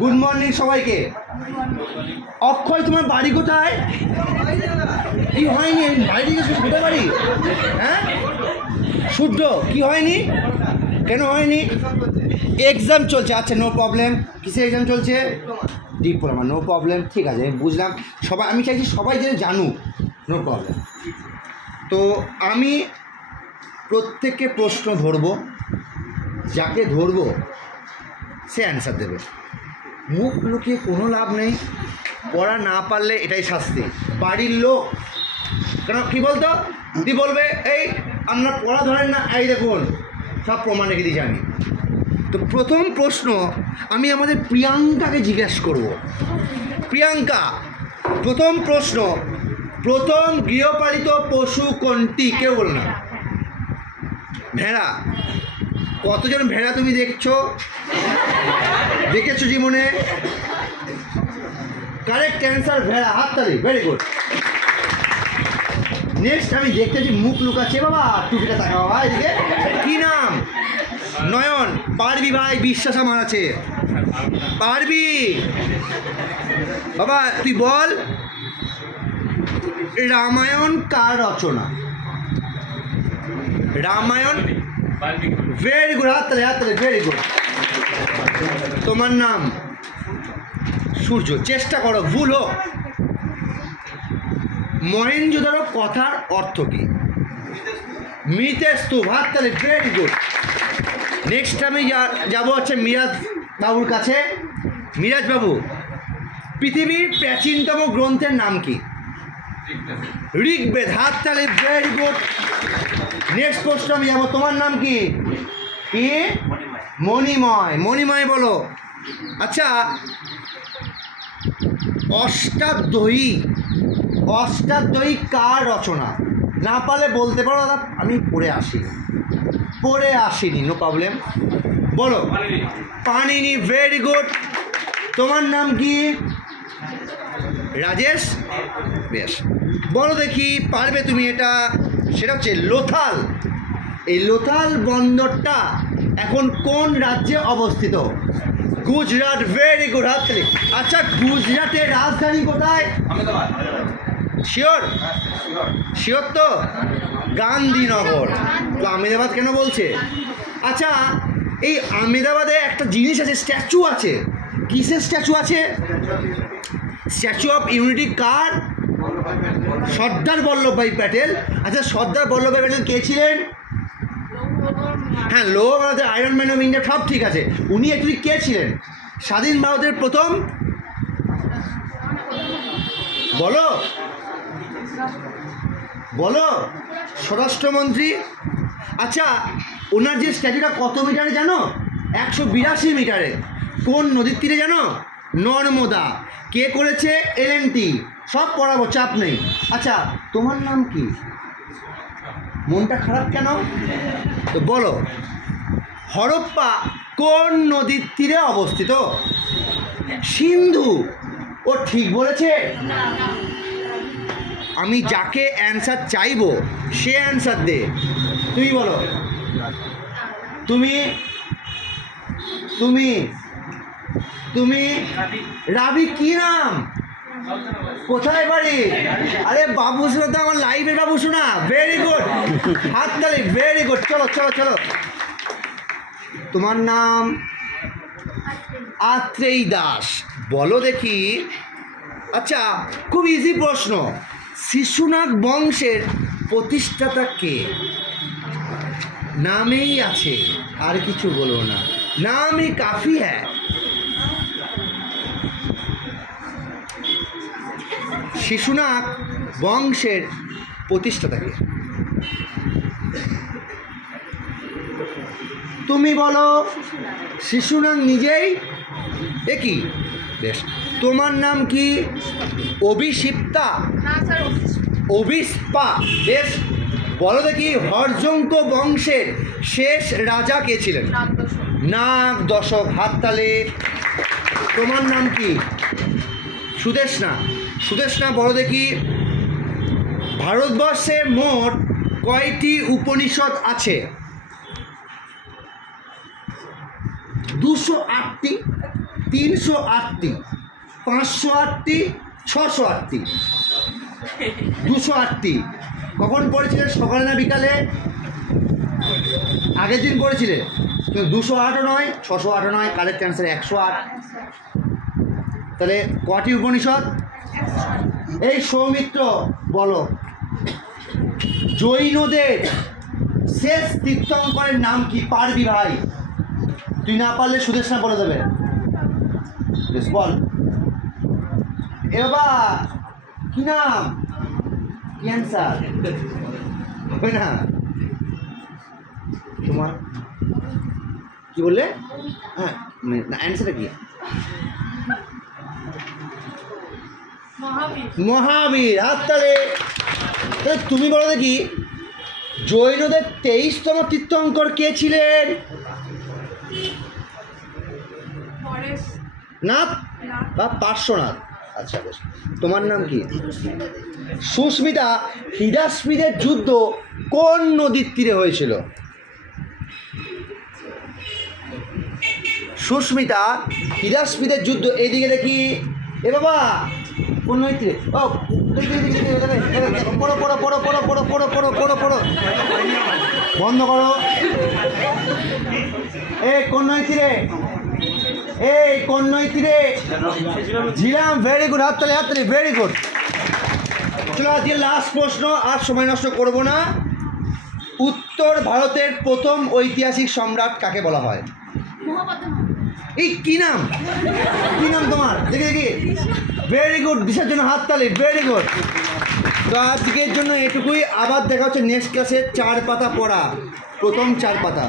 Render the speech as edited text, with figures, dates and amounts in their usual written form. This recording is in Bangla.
গুড মর্নিং সবাইকে। অক্ষয়, তোমার বাড়ি কোথায়? কি হয়নি? বাড়ি থেকে কোথায় বাড়ি? হ্যাঁ, শুদ্ধ কি হয়নি? কেন হয়নি? এক্সাম চলছে। আচ্ছা, নো প্রবলেম। কিসের এক্সাম চলছে? ডিপ্লোমা। নো প্রবলেম, ঠিক আছে, বুঝলাম। সবাই, আমি চাইছি সবাই যেন জানুক। No problem. তো আমি প্রত্যেককে প্রশ্ন ধরবো, যাকে ধরবো সে অ্যান্সার দেবে। মুখ লুকিয়ে কোনো লাভ নেই। পড়া না পারলে এটাই শাস্তি। বাড়ির লোক কেন কী বলতো, দিদি বলবে এই আপনার পড়া ধরেন না, এই দেখুন সব প্রমাণ রেখে দিয়েছি আমি। তো প্রথম প্রশ্ন আমি আমাদের প্রিয়াঙ্কাকে জিজ্ঞেস করব। প্রিয়াঙ্কা, প্রথম প্রশ্ন, প্রথম গৃহপালিত পশু কোনটি? কেউ বল না। ভেড়া। কতজন ভেড়া তুমি দেখেছো জীবনে? কারেক্ট অ্যান্সার ভেড়া, হাততালি, ভেরি গুড। নেক্সট আমি দেখতেছি মুখ লুকাচ্ছে বাবা, টুপিটা তাকা বাবা এদিকে। কি নাম? নয়ন। পারবি ভাই, বিশ্বাস আমার আছে, পারবি বাবা। তুই বল, রামায়ণ কার রচনা? রামায়ণ, ভেরি গুড, হাততালি হাততালি, ভেরি গুড। তোমার নাম? সূর্য। চেষ্টা করো, ভুল হোক। মহেঞ্জোদারো কথার অর্থ কি? মৃতস্তূপ, হাততালি, ভেরি গুড। নেক্সট আমি যাবো হচ্ছে মিরাজ বাবুর কাছে। মিরাজ বাবু, পৃথিবীর প্রাচীনতম গ্রন্থের নাম কি? ঋগ্বেদ, হাততালি, ভেরি গুড। নেক্সট প্রশ্ন আমি যাবো, তোমার নাম কি? কি? মণিময়। মণিময় বলো। আচ্ছা, অষ্টাধ্যায়ী কার রচনা? না পারলে বলতে পারো দাদা, আমি পড়ে আসিনি, নো প্রবলেম। বলো। Panini, very good. তোমার নাম কি? রাজেশ। বেশ, বলো দেখি, পারবে তুমি এটা? সেটা হচ্ছে লোথাল। এই লোথাল বন্দরটা এখন কোন রাজ্যে অবস্থিত? গুজরাট, ভেরি গুড, হাততালি। আচ্ছা, গুজরাটের রাজধানী কোথায়? শিওর? শিওর তো? গান্ধীনগর। তো আহমেদাবাদ কেন বলছে? আচ্ছা, এই আহমেদাবাদে একটা জিনিস আছে, স্ট্যাচু আছে। কিসের স্ট্যাচু আছে? স্ট্যাচু অফ ইউনিটি কার? সর্দার বল্লভভাই প্যাটেল। আচ্ছা, সর্দার বল্লভভাই প্যাটেল কে ছিলেন? হ্যাঁ, লৌহ ভারতের আয়রন ম্যান অফ ইন্ডিয়া, সব ঠিক আছে। উনি অ্যাকচুয়ালি কে ছিলেন? স্বাধীন ভারতের প্রথম, বলো বলো, স্বরাষ্ট্রমন্ত্রী। আচ্ছা, ওনার যে স্ট্যাচুটা কত মিটারে জানো? 182 মিটারে। কোন নদীর তীরে জানো? নর্মদা। কে করেছে? LNT। সব পড়াবো, চাপ নেই। আচ্ছা, তোমার নাম কি? মনটা খারাপ কেন? তো বলো, হরপ্পা কোন নদীর তীরে অবস্থিত? সিন্ধু। ও ঠিক বলেছে। আমি যাকে অ্যান্সার চাইবো সে অ্যান্সার দে। তুমি বলো। তুমি তুমি তুমি রাবি। কি নাম? কোথায় বাড়ি? আরে বাবু শোনা তো আমার লাইভের বাবু শোনা। ভেরি গুড, হাততালি, ভেরি গুড। চলো চলো চলো। তোমার নাম? আত্রেয়ী দাস। বলো দেখি। আচ্ছা, খুব ইজি প্রশ্ন, শিশুনাগ বংশের প্রতিষ্ঠাতা কে? নামেই আছে, আর কিছু বলো না, নামই কাফি হ্যাঁ। শিশুনাগ বংশের প্রতিষ্ঠাতা কে? তুমি বলো। শিশুনাগ নিজেই। একই। বেশ, তোমার নাম কি? অভিষিপ্তা, অভিস্পা। বেশ, বলো দেখি, হর্যঙ্ক বংশের শেষ রাজা কে ছিলেন? নাগ দশক, হাততালি। তোমার নাম কি? সুদেষ্ণা। সুদেষ্ণা, বলো দেখি, ভারতবর্ষে মোট কয়টি উপনিষদ আছে? 208টি। 308টি, 508টি, 608টি, 208টি। কখন পড়েছিলেন? সকালে না বিকালে? আগের দিন পড়েছিলে। কিন্তু 208ও নয়, 608ও নয়, কারেক্ট অ্যান্সার 108। তাহলে কটি উপনিষদ? এই সৌমিত্র বলো, জৈনদের শেষ তীর্থঙ্করের নাম কি? পারবি ভাই, তুই না পারলে সুদেশনা বলে দেবে। বল এ বাবা, কি নাম? কি অ্যান্সার? না তোমার কি বললে? হ্যাঁ, অ্যান্সারটা কি? মহাবীর। হাততালি। তুমি বলো দেখি, জৈনদের 23তম তীর্থঙ্কর কে ছিলেন? নাথ বা পার্শ্বনাথ। আচ্ছা বেশ, তোমার নাম কি? সুস্মিতা। হিদাস্পিদের যুদ্ধ কোন নদীর তীরে হয়েছিল? সুস্মিতা, হিদাস্পিদের যুদ্ধ, এইদিকে দেখি। এ বাবা, কোন নদীর তীরে? ও পড়ো পড়ো পড়ো পড়ো পড়ো পড়ো পড়ো পড়ো পড়ো, বন্ধ করো। এ কোন নদীর তীরে? এই কোন নদীর তীরে? ঝিলাম। ভেরি গুড, হাততালি হাততালি, ভেরি গুড। চলো আজকে লাস্ট প্রশ্ন, আর সময় নষ্ট করব না। উত্তর ভারতের প্রথম ঐতিহাসিক সম্রাট কাকে বলা হয়? এই কি নাম? কি নাম তোমার? দেখি দেখি। ভেরি গুড, দিশার জন্য হাততালি, ভেরি গুড। তো আজকের জন্য এটুকুই। আবার দেখা হচ্ছে নেক্সট ক্লাসে। 4 পাতা পড়া, প্রথম 4 পাতা।